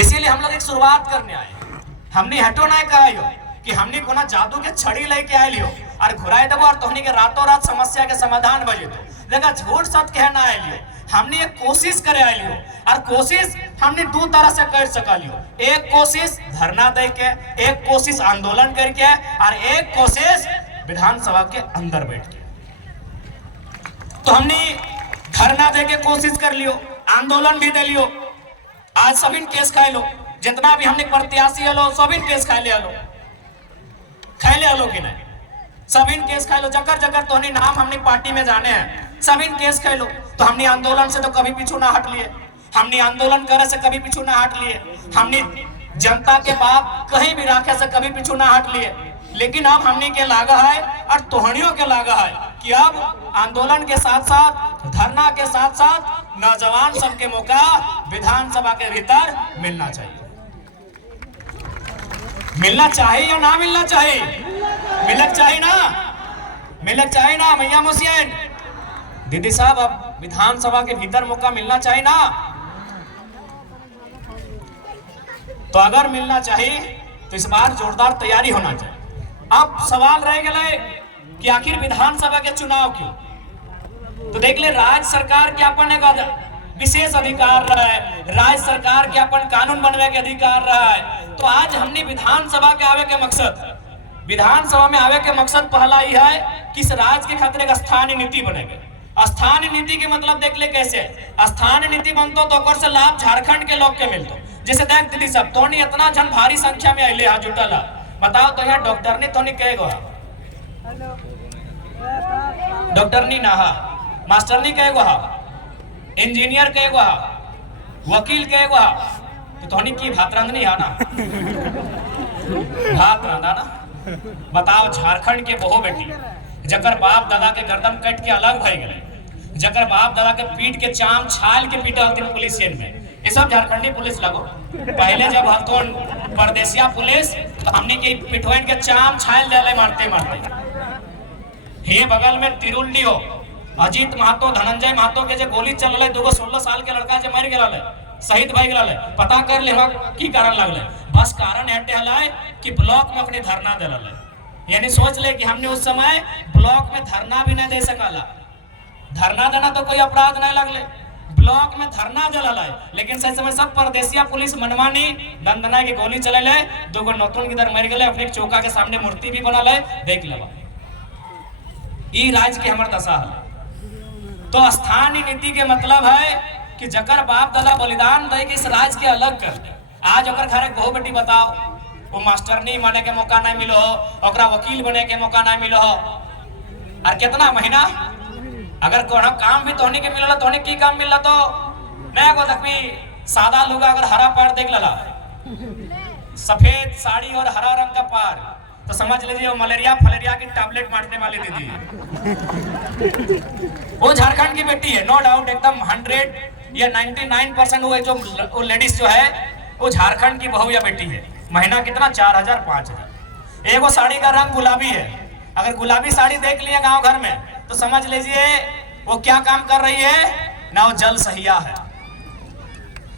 इसीलिए हम लोग एक शुरुआत करने आए। हमने हटो ना कहा कि हमने कोना जादू के छड़ी लेके आए लियो और घुराए देबो और तोहनी के रातों रात समस्या के समाधान बजे दो। देखा झूठ सच कहना आए लियो, हमने एक कोशिश करे आए लियो, और कोशिश हमने 2 तरह से कर सका लियो। एक कोशिश धरना दे के, एक कोशिश आंदोलन करके, और एक कोशिश विधानसभा के अंदर बैठ के। तो हमने धरना दे के कोशिश कर लियो, आंदोलन भी दे लियो। आज सभी केस खाए लो, जितना भी हमने प्रत्याशी हलो सभी केस खाए ले हलो, खाए ले हलो कि नहीं, सभी केस खाए लो। जकर जकर तो नाम हमने पार्टी में जाने हैं, सभी केस खाए लो। तो हमने आंदोलन से तो कभी पीछू ना हट लिए, हमने आंदोलन करे से कभी पीछू ना हट लिए, हमने जनता के बात कहीं भी रखे से कभी पीछू ना हट लिए। लेकिन अब हमने के लागा है और तोहनियों के लागा है कि अब आंदोलन के साथ साथ, धरना के साथ साथ नौजवान सबके मौका विधानसभा के भीतर मिलना चाहिए। मिलना चाहिए या ना मिलना चाहिए? मिलक चाहिए ना, मिलक चाहिए ना मैया मुसियन दीदी साहब, अब विधानसभा के भीतर मौका मिलना चाहिए ना। तो अगर मिलना चाहिए तो इस बार जोरदार तैयारी होना चाहिए। अब सवाल रह गए कि आखिर विधानसभा के चुनाव क्यों? तो देख ले, राज्य सरकार के अपन एक विशेष अधिकार रहा है, राज्य सरकार के अपन कानून बनने के अधिकार रहा है। तो आज हमने विधानसभा के आवे के मकसद, विधानसभा में आवे के मकसद पहला ही है कि इस राज्य के खातिर एक स्थानीय नीति बनेगा। स्थानीय नीति के मतलब देख ले कैसे स्थानीय नीति बनतो तो ओकर से लाभ झारखंड के लोग के मिलतो। जैसे देख दीदी सब तो इतना जन भारी संख्या में अले यहाँ जुटल, बताओ तो यहाँ डॉक्टर नहीं तो नहीं कहेगो, डॉक्टर नहीं ना हा, मास्टर नहीं कहेगो हा, इंजीनियर कहेगो हा, वकील कहेगो हा, तो तोहनी की भात रांधनी है ना, भात रांधा ना। बताओ झारखंड के बहु बेटी जकर बाप दादा के गर्दन कट के अलग भई गए, जकर बाप दादा के पीट के चाम छाल के पीटा होती पुलिस में, ये सब झारखंडी पुलिस लगो। पहले जब हथोन परदेसिया पुलिस तो हमने के पिटवाइन के चाम छाल जाले मारते मारते। हे बगल में तिरुल्ली हो अजीत महतो धनंजय महतो के जो गोली चल रहा है, 16 साल के लड़का जो मर गया शहीद भाई गया, पता कर ले की कारण लगल। बस कारण एटे हलाय कि ब्लॉक में अपने धरना दिल, यानी सोच ले कि हमने उस समय ब्लॉक में धरना भी नहीं दे सकला। धरना देना तो कोई अपराध नहीं लगले, ब्लॉक में धरना जला है, लेकिन सही समय सब परदेसिया पुलिस मनमानी दंदना की गोली चले ले, 2 नौतुन किधर मर गए, अपने चौका के सामने मूर्ति भी बना ले, देख लेवा। ई राज के हमार दशा है। तो स्थानीय नीति के मतलब है कि जकर बाप दादा बलिदान दे के इस राज के अलग कर दे। आज ओकर घर बहु बेटी बताओ, वो मास्टरनी बने के मौका नहीं मिलो, ओकरा वकील बने के मौका नहीं मिलो, और कितना महीना अगर कोनो काम भी तोहनी के मिलला, तोहनी की काम मिलला तो मैं को देखबी सादा लोग अगर हरा पार देख लला, सफेद साड़ी और हरा रंग का पार, तो समझ लीजिए वो मलेरिया फलेरिया की टैबलेट मारने वाली दीदी है। वो झारखंड की बेटी है, नो डाउट, एकदम 100 या 99% वो जो लेडीज जो है वो झारखंड की बहू या बेटी है। महीना कितना 4000 5000। एगो साड़ी का रंग गुलाबी है, अगर गुलाबी साड़ी देख लिया गांव घर में तो समझ लीजिए वो क्या काम कर रही है ना, वो जल सहिया है।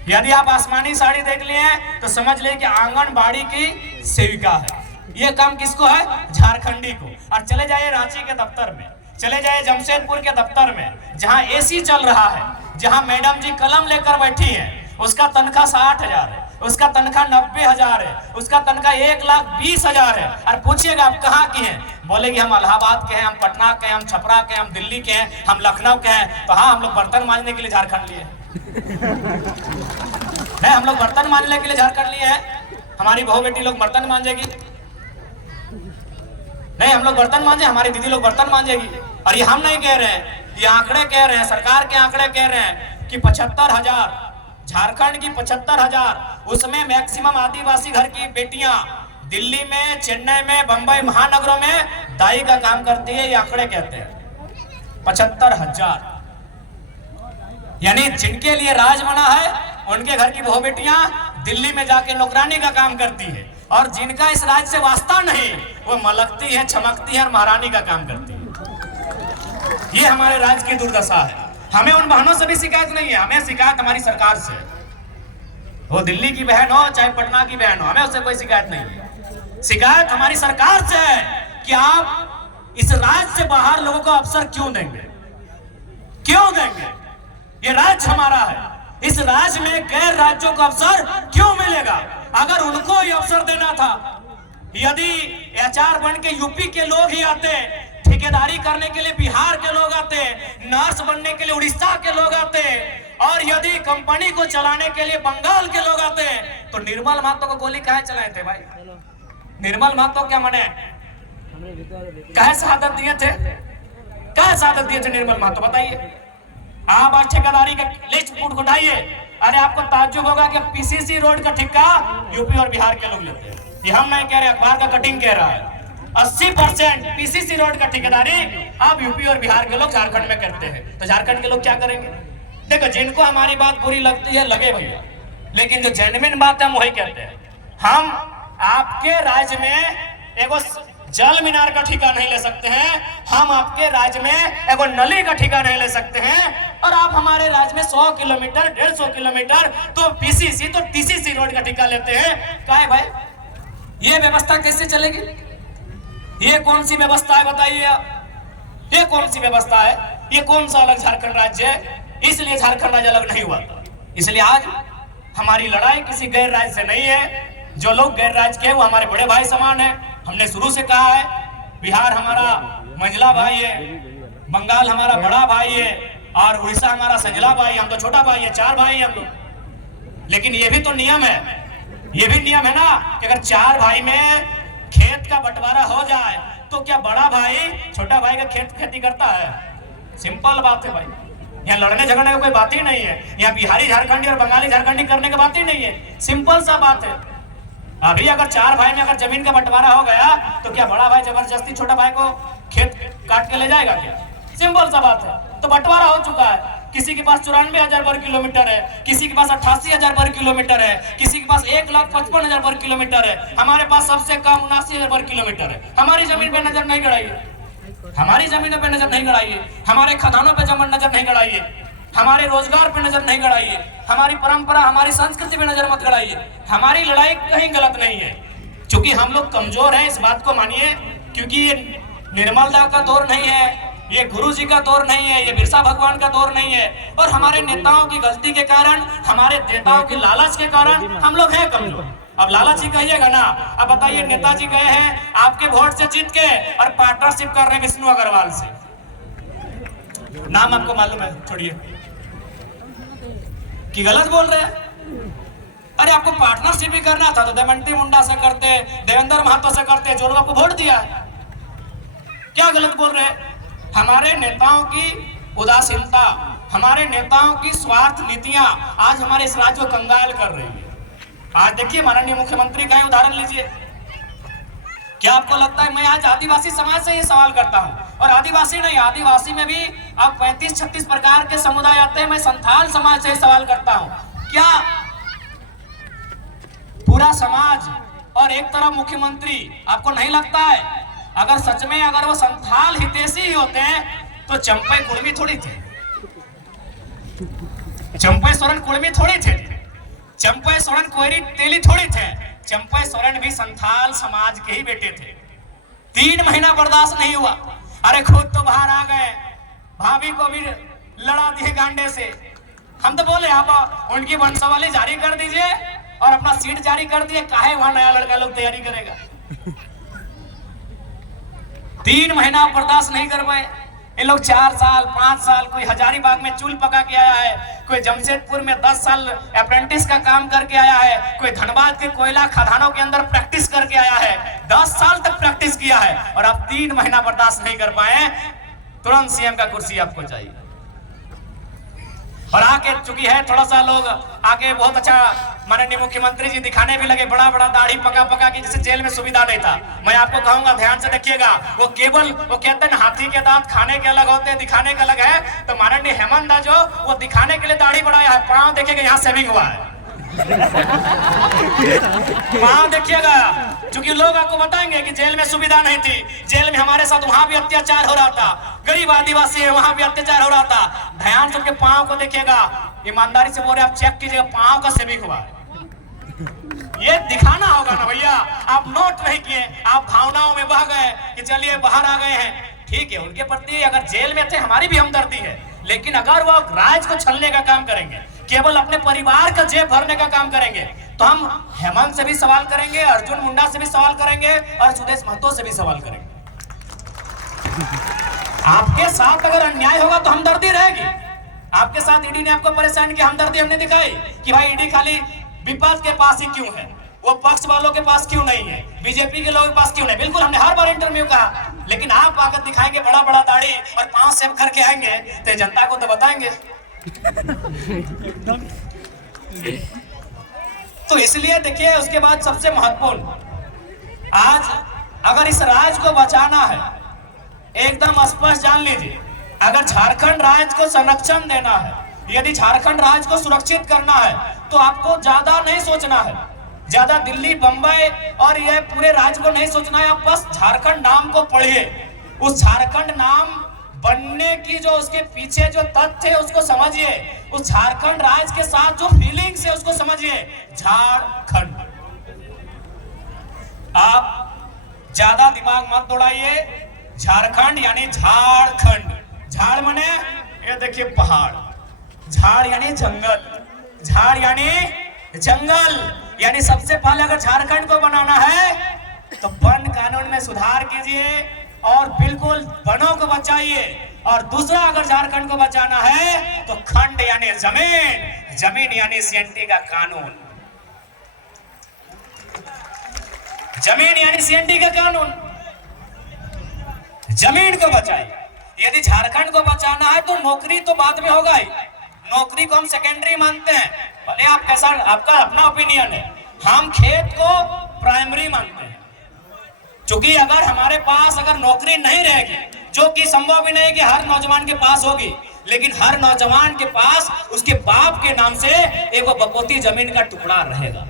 यदि आप आसमानी साड़ी देख लिए तो समझ लिए कि आंगनबाड़ी की सेविका है। ये काम किसको है? झारखंडी को। और चले जाइए रांची के दफ्तर में, चले जाइए जमशेदपुर के दफ्तर में, जहां एसी चल रहा है, जहां मैडम जी कलम लेकर बैठी हैं, उसका तनख्वाह 60,000 है, उसका तनख्वाह 90,000 है, उसका तनख्वाह 1,20,000 है। और पूछिएगा आप कहाँ की हैं, बोलेगी हम इलाहाबाद के हैं, हम पटना के हैं, हम छपरा के हैं, हम दिल्ली के हैं, हम लखनऊ के हैं। तो हाँ, हम लोग बर्तन मांजने के लिए झारखंड लिए नहीं, हम लोग बर्तन मांजने के लिए झारखंड लिए हैं। हमारी बहू बेटी लोग बर्तन मांजेगी नहीं, हम लोग बर्तन मांजे, हमारी दीदी लोग बर्तन मांजेगी। और ये हम नहीं कह रहे हैं, ये आंकड़े कह रहे हैं, सरकार के आंकड़े कह रहे हैं कि 75,000 झारखंड की 75,000, उसमें मैक्सिमम आदिवासी घर की बेटियां दिल्ली में, चेन्नई में, बंबई महानगरों में दाई का काम करती है। ये आंकड़े कहते हैं 75,000। यानी जिनके लिए राज बना है उनके घर की बहू बेटियां दिल्ली में जाके नौकरानी का काम करती है, और जिनका इस राज से वास्ता नहीं वो मलकती है, चमकती है और महारानी का काम करती है। ये हमारे राज्य की दुर्दशा है। हमें उन बहनों से भी शिकायत नहीं है, हमें शिकायत हमारी सरकार से। वो दिल्ली की बहन हो चाहे पटना की बहन हो, हमें उससे कोई शिकायत नहीं है। शिकायत हमारी सरकार से है कि आप इस राज्य से बाहर लोगों को अवसर क्यों देंगे, क्यों देंगे? ये राज्य हमारा है, इस राज्य में गैर राज्यों को अवसर क्यों मिलेगा? अगर उनको ये अवसर देना था, यदि एचआर बन के यूपी के लोग ही आते, ठेकेदारी करने के लिए बिहार के लोग आते, नर्स बनने के लिए उड़ीसा के लोग आते, और यदि कंपनी को चलाने के लिए बंगाल के लोग आते, तो निर्मल महतो को गोली काहे चलाए थे भाई? निर्मल महतो क्या मने काहे शहादत दिए थे? काहे शहादत दिए थे निर्मल महतो, बताइए। आप आज ठेकेदारी के लिस्ट फूट उठाइए, अरे आपको ताज्जुब होगा कि पीसीसी रोड का ठेका यूपी और बिहार के लोग लेते हैं। ये हम नहीं कह रहे, अखबार का कटिंग कह रहा है। 80% पीसीसी रोड का ठेकेदारी अब यूपी और बिहार के लोग झारखंड में करते हैं। तो झारखंड के लोग क्या करेंगे? देखो, जिनको हमारी बात बुरी लगती है लगे भैया, लेकिन जो जेन्युइन बात है हम वही कहते हैं। हम आपके राज्य में एगो जल मीनार का ठेका नहीं ले सकते हैं, हम आपके राज्य में एगो नली का ठेका नहीं ले सकते हैं, और आप हमारे राज्य में 100 किलोमीटर 150 किलोमीटर तो पीसीसी तो टीसीसी रोड का ठेका लेते हैं। काहे भाई? ये व्यवस्था कैसे चलेगी? ये कौन सी व्यवस्था है बताइए आप? ये कौन सी व्यवस्था है? ये कौन सा अलग झारखंड राज्य है? इसलिए झारखंड राज्य अलग नहीं हुआ था। इसलिए आज हमारी लड़ाई किसी गैर राज्य से नहीं है। जो लोग गैर राज्य के हैं वो हमारे बड़े भाई समान है। हमने शुरू से कहा है, बिहार हमारा मंझला भाई है, बंगाल हमारा बड़ा भाई है, और उड़ीसा हमारा संझला भाई, हम तो छोटा भाई है, 4 भाई है हम लोग। लेकिन ये भी तो नियम है, ये भी नियम है ना कि अगर 4 भाई में खेत का बंटवारा हो जाए तो क्या बड़ा भाई छोटा भाई का खेती करता है? सिंपल बात है भाई। यहाँ लड़ने झगड़ने की कोई बात ही नहीं है। यहाँ बिहारी झारखंडी और बंगाली झारखंडी करने की बात ही नहीं है, सिंपल सा बात है। अभी अगर 4 भाई में अगर जमीन का बंटवारा हो गया तो क्या बड़ा भाई जबरदस्ती छोटा भाई को खेत काट के ले जाएगा क्या? सिंपल सा बात है। तो बंटवारा हो चुका है। किसी के पास 94,000 वर्ग किलोमीटर है, किसी के पास 88,000 वर्ग किलोमीटर है, किसी के पास 1,55,000 वर्ग किलोमीटर है। हमारे पास सबसे कम 79,000 वर्ग किलोमीटर है। हमारी जमीन पे नजर नहीं गड़ाइए, हमारी जमीनों पे नजर नहीं गड़ाइए, हमारे खदानों पे नजर नहीं गड़ाइए, हमारे रोजगार पे नजर नहीं गड़ाइए, हमारी परंपरा हमारी संस्कृति पे नजर मत गड़ाइए। हमारी लड़ाई कहीं गलत नहीं है, क्योंकि हम लोग कमजोर हैं, इस बात को मानिए। क्योंकि ये निर्मलदा का दौर नहीं है, ये गुरु जी का दौर नहीं है, ये बिरसा भगवान का दौर नहीं है, और हमारे नेताओं की गलती के कारण, हमारे नेताओं की लालच के कारण हम लोग हैं कमजोर। अब लालच ही कहिएगा ना। अब बताइए, नेताजी गए हैं आपके वोट से जीत के और पार्टनरशिप कर रहे हैं विष्णु अग्रवाल से, नाम आपको मालूम है, छोड़िए कि गलत बोल रहे हैं। अरे आपको पार्टनरशिप भी करना था तो देवंती मुंडा से करते, देवेंद्र महतो से करते, जो लोग आपको वोट दिया। क्या गलत बोल रहे हैं? हमारे नेताओं की उदासीनता, हमारे नेताओं की स्वार्थ नीतियां आज हमारे इस राज्य को कंगाल कर रही है। आज देखिए माननीय मुख्यमंत्री का ही उदाहरण लीजिए। क्या आपको लगता है, मैं आज आदिवासी समाज से ये सवाल करता हूं, और आदिवासी नहीं, आदिवासी में भी अब 35-36 प्रकार के समुदाय आते हैं। मैं संथाल समाज से सवाल करता हूं, क्या पूरा समाज और एक तरफ मुख्यमंत्री, आपको नहीं लगता है अगर सच में अगर वो संथाल हितैषी ही होते हैं तो चंपई कुर्मी थोड़ी थे, चंपई सोरेन कुर्मी थोड़ी थे, चंपई सोरेन कोयरी तेली थोड़ी थे, चंपई सोरेन भी संथाल समाज के ही बेटे थे। 3 महीना बर्दाश्त नहीं हुआ, अरे खुद तो बाहर आ गए, भाभी को भी लड़ा दिए गांडे से। हम तो बोले आप उनकी वंशावली जारी कर दीजिए और अपना सीट जारी कर दिए, काहे वहां नया लड़का लोग तैयारी करेगा। 3 महीना बर्दाश्त नहीं कर पाए इन लोग। 4 साल 5 साल, कोई हजारीबाग में चूल पका के आया है, कोई जमशेदपुर में 10 साल अप्रेंटिस का काम करके आया है, कोई धनबाद के कोयला खदानों के अंदर प्रैक्टिस करके आया है, 10 साल तक प्रैक्टिस किया है, और आप 3 महीना बर्दाश्त नहीं कर पाए, तुरंत सीएम का कुर्सी आपको चाहिए। और आके चुकी है थोड़ा सा लोग आगे बहुत अच्छा माननीय मुख्यमंत्री जी दिखाने भी लगे, बड़ा बड़ा दाढ़ी पका पका के, जैसे जेल में सुविधा नहीं था। मैं आपको कहूंगा ध्यान से देखिएगा, वो केवल वो कहते हैं हाथी के दांत खाने के अलग होते हैं, दिखाने के अलग है। तो माननीय हेमंत दा जो वो दिखाने के लिए दाढ़ी बढ़ाया है, पांव देखिएगा यहाँ सेविंग हुआ है, पांव देखिएगा। क्योंकि लोग आपको बताएंगे कि जेल में सुविधा नहीं थी, जेल में हमारे साथ वहां भी अत्याचार हो रहा था, गरीब आदिवासी है वहां भी अत्याचार हो रहा था। ध्यान से उनके पांव को देखिएगा, ईमानदारी से बोल रहे, आप चेक कीजिएगा पांव का सेविंग हुआ है। ये दिखाना होगा ना भैया, आप नोट नहीं किए, आप भावनाओं में बह गए कि चलिए बाहर आ गए हैं। ठीक है, उनके प्रति अगर जेल में थे हमारी भी हमदर्दी है, लेकिन अगर वो राज को छलने का काम करेंगे, केवल अपने परिवार का जेब भरने का काम करेंगे, तो हम हेमंत से भी सवाल करेंगे, अर्जुन मुंडा से भी सवाल करेंगे, और सुदेश महतो से भी सवाल करेंगे। आपके साथ अगर अन्याय होगा तो हमदर्दी रहेगी। आपके साथ ईडी ने आपको परेशान किया, हमदर्दी हमने दिखाई कि भाई ईडी खाली विपक्ष के पास ही क्यों है, वो पक्ष वालों के पास क्यों नहीं है, बीजेपी के लोगों के पास क्यों नहीं। बिल्कुल, हमने हर बार इंटरव्यू कहा, लेकिन आप आकर दिखाएंगे बड़ा बड़ा दाढ़ी और पांव सेव करके आएंगे तो जनता को तो बताएंगे। तो इसलिए देखिए, उसके बाद सबसे महत्वपूर्ण, आज अगर इस राज्य को बचाना है, एकदम स्पष्ट जान लीजिए, अगर झारखंड राज्य को संरक्षण देना है, यदि झारखंड राज्य को सुरक्षित करना है, तो आपको ज्यादा नहीं सोचना है, ज्यादा दिल्ली बंबई और यह पूरे राज्य को नहीं सोचना है। आप बस झारखंड नाम को पढ़िए, उस झारखंड नाम बनने की जो उसके पीछे जो तथ्य है उसको समझिए, उस झारखंड राज्य के साथ जो फीलिंग्स है उसको समझिए। झारखंड, आप ज्यादा दिमाग मत दौड़ाइए। झारखंड यानी झारखंड, झाड़ माने ये देखिए पहाड़, झाड़ यानी जंगल, झाड़ यानी जंगल, यानी सबसे पहले अगर झारखंड को बनाना है तो वन कानून में सुधार कीजिए और बिल्कुल वनों को बचाइए। और दूसरा, अगर झारखंड को बचाना है तो खंड यानी जमीन, जमीन यानी सीएनटी का कानून, जमीन यानी सीएनटी का कानून, जमीन को बचाइए। यदि झारखंड को बचाना है तो नौकरी तो बाद में होगा ही, नौकरी को हम सेकेंडरी मानते हैं, भले आप कैसा, आपका अपना ओपिनियन है, हम खेत को प्राइमरी मानते हैं। क्योंकि अगर हमारे पास अगर नौकरी नहीं रहेगी, जो कि संभव भी नहीं कि हर नौजवान के पास होगी, लेकिन हर नौजवान के पास उसके बाप के नाम से एक वो बपोती जमीन का टुकड़ा रहेगा।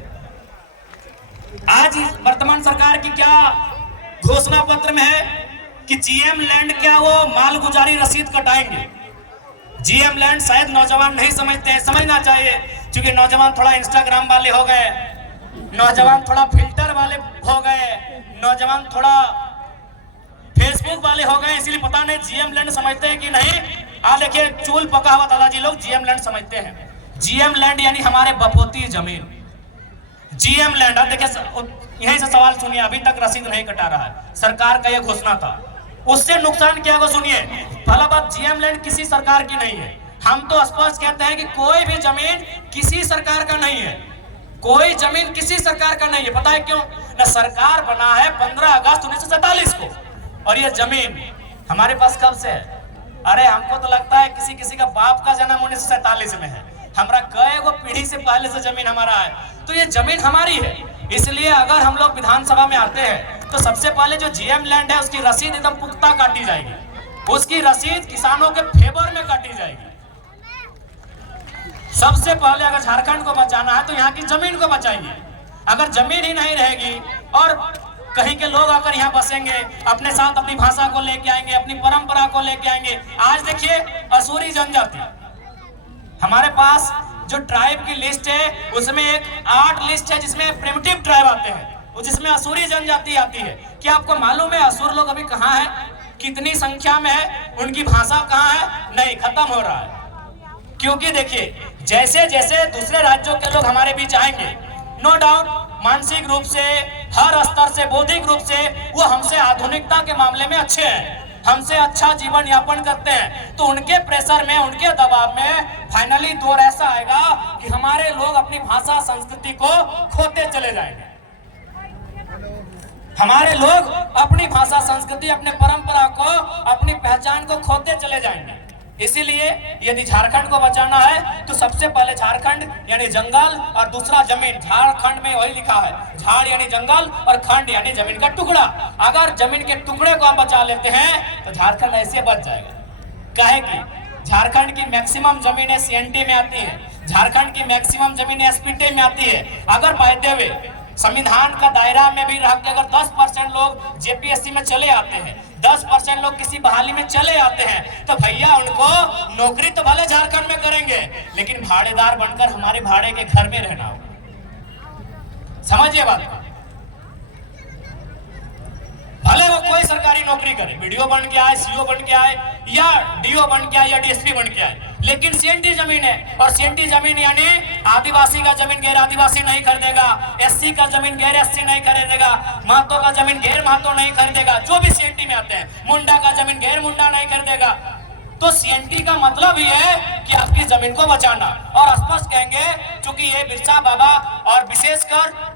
आज वर्तमान सरकार की क्या घोषणा पत्र में है कि जीएम लैंड क्या वो मालगुजारी रसीद कटाएंगे। जीएम लैंड शायद नौजवान नहीं समझते हैं, समझना चाहिए, क्योंकि नौजवान थोड़ा इंस्टाग्राम वाले हो गए, नौजवान थोड़ा फिल्टर वाले हो गए, नौजवान थोड़ा फेसबुक वाले हो गए, इसलिए पता नहीं जीएम लैंड समझते हैं कि नहीं। देखिए चूल पका हुआ दादाजी लोग जीएम लैंड समझते हैं। जीएम लैंड यानी हमारे बपोती जमीन, जीएम लैंड। देखिए यहीं से सवाल सुनिए, अभी तक रसीद नहीं कटा रहा है, सरकार का यह घोषणा था, उससे नुकसान क्या होगा सुनिए। पहला बात, जीएम लैंड किसी सरकार की नहीं है। हम तो स्पष्ट कहते हैं कि कोई भी जमीन किसी सरकार का नहीं है, कोई जमीन किसी सरकार का नहीं है। पता है क्यों? न सरकार बना है 15 अगस्त 1947 को, और ये जमीन हमारे पास कब से है? अरे हमको तो लगता है किसी किसी का बाप का जन्म 1947 में है, हमारा कई वो पीढ़ी से पहले से जमीन हमारा है, तो ये जमीन हमारी है। इसलिए अगर हम लोग विधानसभा में आते हैं तो सबसे पहले जो जीएम लैंड है उसकी रसीद एकदम पुख्ता काटी जाएगी, उसकी रसीद किसानों के फेवर में काटी जाएगी। सबसे पहले अगर झारखंड को बचाना है तो यहाँ की जमीन को बचाइए। अगर जमीन ही नहीं रहेगी और कहीं के लोग आकर यहाँ बसेंगे, अपने साथ अपनी भाषा को लेके आएंगे, अपनी परंपरा को लेके आएंगे। आज देखिए असूरी जनजाति, हमारे पास जो ट्राइब की लिस्ट है उसमें एक 8 लिस्ट है जिसमें प्रिमिटिव ट्राइब आते हैं, जिसमें असूरी जनजाति आती है। क्या आपको मालूम है असुर लोग अभी कहाँ है, कितनी संख्या में है, उनकी भाषा कहाँ है? नहीं, खत्म हो रहा है। क्योंकि देखिए जैसे जैसे दूसरे राज्यों के लोग हमारे बीच आएंगे, नो डाउट मानसिक रूप से, हर स्तर से, बौद्धिक रूप से वो हमसे आधुनिकता के मामले में अच्छे हैं, हमसे अच्छा जीवन यापन करते हैं, तो उनके प्रेशर में, उनके दबाव में फाइनली दौर ऐसा आएगा कि हमारे लोग अपनी भाषा संस्कृति को खोते चले जाएंगे। हमारे लोग अपनी भाषा संस्कृति, अपने परंपरा को, अपनी पहचान को खोते चले जाएंगे। इसीलिए यदि झारखंड को बचाना है तो सबसे पहले झारखंड यानी जंगल और दूसरा जमीन। झारखंड में वही लिखा है, झाड़ यानी जंगल और खंड यानी जमीन का टुकड़ा। अगर जमीन के टुकड़े को आप बचा लेते हैं तो झारखंड ऐसे बच जाएगा। काहे कि झारखंड की मैक्सिमम जमीनें सीएनटी में आती है, झारखंड की मैक्सिमम जमीनें एसपीटी में आती है। अगर बाय द वे संविधान का दायरा में भी रह के अगर 10% लोग जेपीएससी में चले आते हैं, 10% लोग किसी बहाली में चले आते हैं, तो भैया उनको नौकरी तो भले झारखंड में करेंगे, लेकिन भाड़ेदार बनकर हमारे भाड़े के घर में रहना होगा। समझिए बात को। भले वो कोई सरकारी नौकरी करे, वीडियो बन के आए, सीओ बन के आए, या डीओ बन के आए, या डीएसपी बन के आए, लेकिन सीएनटी जमीन है, और सीएनटी जमीन यानी आदिवासी का जमीन गैर आदिवासी नहीं खरीदेगा, एससी का जमीन गैर एससी नहीं खरीदेगा, महतो का जमीन गैर महतो नहीं खरीदेगा, जो भी सीएनटी में आते हैं, मुंडा का जमीन गैर मुंडा नहीं खरीदेगा। तो सीएनटी का मतलब ही है कि आपकी जमीन को बचाना। और स्पष्ट कहेंगे चूंकि ये बिरसा बाबा और विशेषकर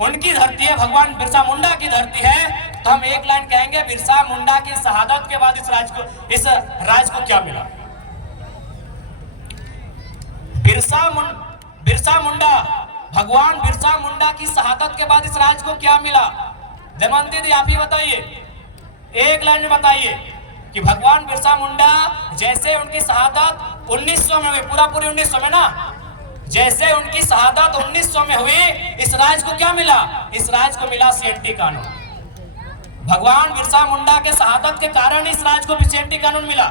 उनकी धरती है, भगवान बिरसा मुंडा की धरती है, तो हम एक लाइन कहेंगे, बिरसा मुंडा की शहादत के बाद इस राज को क्या मिला? बिरसा मुंडा, भगवान बिरसा मुंडा की शहादत के बाद इस राज को क्या मिला? दमयंती दी आप ही बताइए, एक लाइन में बताइए कि भगवान बिरसा मुंडा जैसे उनकी शहादत 1900 में हुई, पूरी 1900 में ना, जैसे उनकी शहादत 1900 में हुई, इस राज को क्या मिला? इस राज को मिला सीएनटी कानून। भगवान बिरसा मुंडा के शहादत के कारण इस राज को सीएनटी कानून मिला,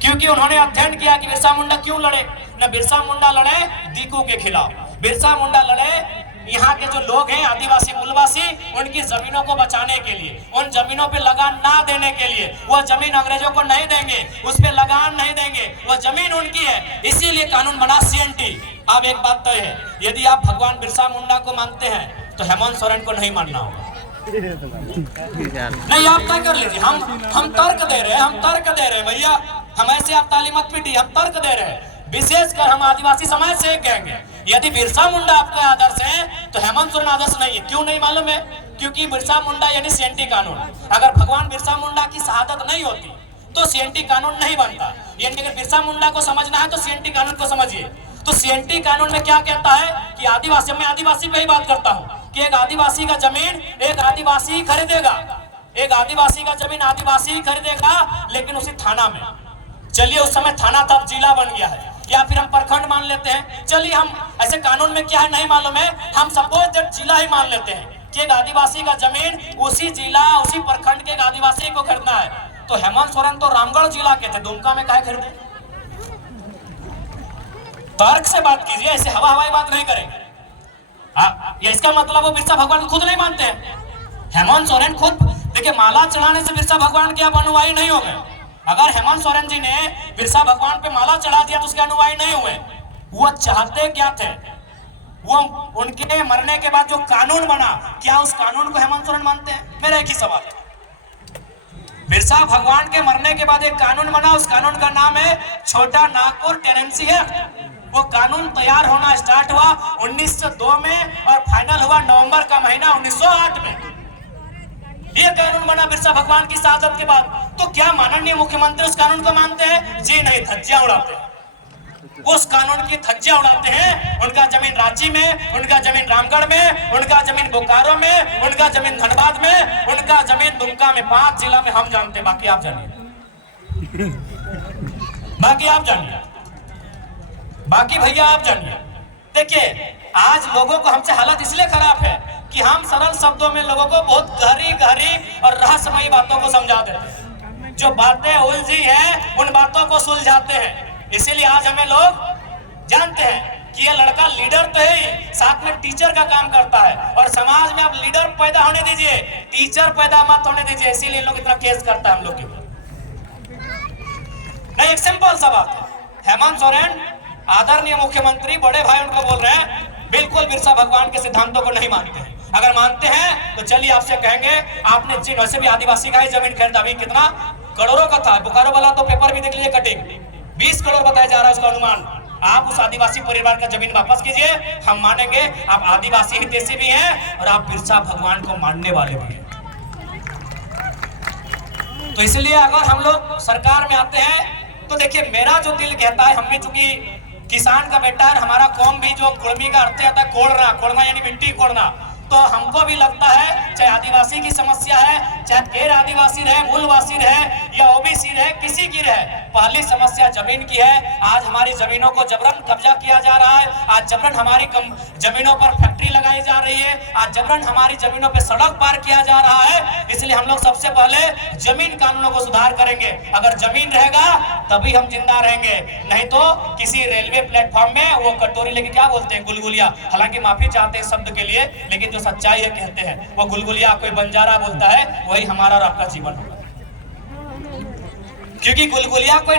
क्योंकि उन्होंने अध्ययन किया कि बिरसा मुंडा क्यों लड़े। न बिरसा मुंडा लड़े दीकू के खिलाफ, बिरसा मुंडा लड़े यहाँ के जो लोग हैं आदिवासी मूलवासी, उनकी जमीनों को बचाने के लिए, उन जमीनों पे लगान ना देने के लिए। वो जमीन अंग्रेजों को नहीं देंगे, उस पे लगान नहीं देंगे, वो जमीन उनकी है, इसीलिए कानून बना सीएनटी। अब एक बात तय है, यदि आप भगवान बिरसा मुंडा को मानते हैं तो हेमंत सोरेन को नहीं मानना होगा। नहीं, आप तय कर लीजिए। हम तर्क दे रहे हैं, हम तर्क दे रहे हैं भैया, हम ऐसे आप ताली मत पीटिए, हम तर्क दे रहे हैं। विशेषकर हम आदिवासी समाज से कहेंगे, यदि बिरसा मुंडा आपका आदर्श है तो हेमंत सोरेन आदर्श नहीं है। क्यों नहीं मालूम है? क्योंकि बिरसा मुंडा यानी सीएनटी कानून। अगर भगवान बिरसा मुंडा की शहादत नहीं होती तो सीएनटी कानून नहीं बनता। यानी अगर बिरसा मुंडा को समझना है तो सीएनटी कानून को समझिए। तो सीएनटी कानून में क्या कहता है कि आदिवासी, मैं आदिवासी पे ही बात करता हूँ, कि एक आदिवासी का जमीन एक आदिवासी खरीदेगा, एक आदिवासी का जमीन आदिवासी खरीदेगा, लेकिन उसी थाना में चलिए उस समय थाना था, अब जिला बन गया है, या फिर हम प्रखंड मान लेते हैं। चलिए हम ऐसे कानून में क्या है नहीं मालूम है, हम सपोज दैट जिला ही मान लेते हैं कि एक आदिवासी का जमीन उसी जिला उसी प्रखंड के एक आदिवासी को खरीदना है। तो हेमंत सोरेन तो रामगढ़ जिला के थे, दुमका में काहे खरीदे? तर्क से बात कीजिए, ऐसे हवा हवाई बात नहीं करेंगे। ये इसका मतलब वो बिरसा भगवान को खुद नहीं मानते हैं। हेमंत सोरेन खुद देखिए, माला चढ़ाने से बिरसा भगवान के आप अनुयायी नहीं हो गए। अगर हेमंत सोरेन जी ने बिरसा भगवान पे माला चढ़ा दिया तो उसके अनुयायी नहीं हुए। वो चाहते क्या थे? वो उनके मरने के बाद जो कानून बना, क्या उस कानून को हेमंत सोरेन मानते हैं? मेरा एक ही सवाल है। बिरसा भगवान के मरने के बाद एक कानून बना, उस कानून का नाम है छोटा नागपुर टेनेंसी एक्ट। वो कानून तैयार होना स्टार्ट हुआ 1902 में और फाइनल हुआ नवंबर का महीना 1908 में। ये कानून बना बिरसा भगवान की शहादत के बाद। तो क्या माननीय मुख्यमंत्री उस कानून को मानते हैं? जी नहीं, धज्जियां उड़ाते हैं। उस कानून की धज्जियां उड़ाते हैं। उनका जमीन रांची में, उनका जमीन रामगढ़ में, उनका जमीन बोकारो में, उनका जमीन धनबाद में, उनका जमीन दुमका में। 5 जिला में हम जानते हैं, बाकी आप जानिए। बाकी आप जानिए, बाकी भैया आप जानिए। देखिए, आज लोगों को हमसे हालत इसलिए खराब है कि हम सरल शब्दों में लोगों को बहुत गहरी गहरी और रहस्यमयी बातों को समझा देते हैं। जो बातें उलझी हैं उन बातों को सुलझाते हैं। इसीलिए आज हमें लोग जानते हैं कि ये लड़का लीडर तो है ही, साथ में टीचर का काम करता है। और समाज में आप लीडर पैदा होने दीजिए, टीचर पैदा मत होने दीजिए। इसीलिए लोग इतना केस करता है हम लोग के ऊपर। नहीं, एक सिंपल सा बात है। हेमंत सोरेन आदरणीय मुख्यमंत्री, बड़े भाई उनको बोल रहे हैं, बिल्कुल बिरसा भगवान के सिद्धांतों को नहीं मानते हैं। अगर मानते हैं तो चलिए आपसे कहेंगे, आपने जिन वैसे भी आदिवासी का ही जमीन खरीदा, अभी कितना करोड़ों का था। बोकारो वाला तो पेपर भी देख लीजिए, कटिंग 20 करोड़ बताया जा रहा है उसका अनुमान। आप उस आदिवासी परिवार का जमीन वापस कीजिए, हम मानेंगे आप आदिवासी हितैषी भी हैं और आप बिरसा भगवान को मानने वाले भी हैं। तो इसलिए अगर हम लोग सरकार में आते हैं तो देखिए, मेरा जो दिल कहता है, हम भी चूंकि किसान का बेटा है, हमारा कौम भी जो कुर्मी का अर्थ आता है कोड़ना, कोड़ना यानी मिट्टी कोड़ना। तो हमको भी लगता है, चाहे आदिवासी की समस्या है, चाहे गैर आदिवासी रहे, मूलवासी रहे या ओबीसी रहे, किसी की रहे, पहली समस्या जमीन की है। आज हमारी जमीनों को जबरन कब्जा किया जा रहा है। आज जबरन हमारी जमीनों पर फैक्ट्री लगाई जा रही है। आज जबरन हमारी जमीनों पर सड़क पार किया जा रहा है। इसलिए हम लोग सबसे पहले जमीन कानूनों को सुधार करेंगे। अगर जमीन रहेगा तभी हम जिंदा रहेंगे, नहीं तो किसी रेलवे प्लेटफॉर्म में वो कटोरी लेके क्या बोलते हैं, गुलगुलिया। हालांकि माफी चाहते हैं शब्द के लिए, लेकिन जो सच्चाई है कहते हैं, वो गुलगुलिया कोई बंजारा बोलता है, वही हमारा और आपका जीवन होगा। क्योंकि गुलगुलिया कोई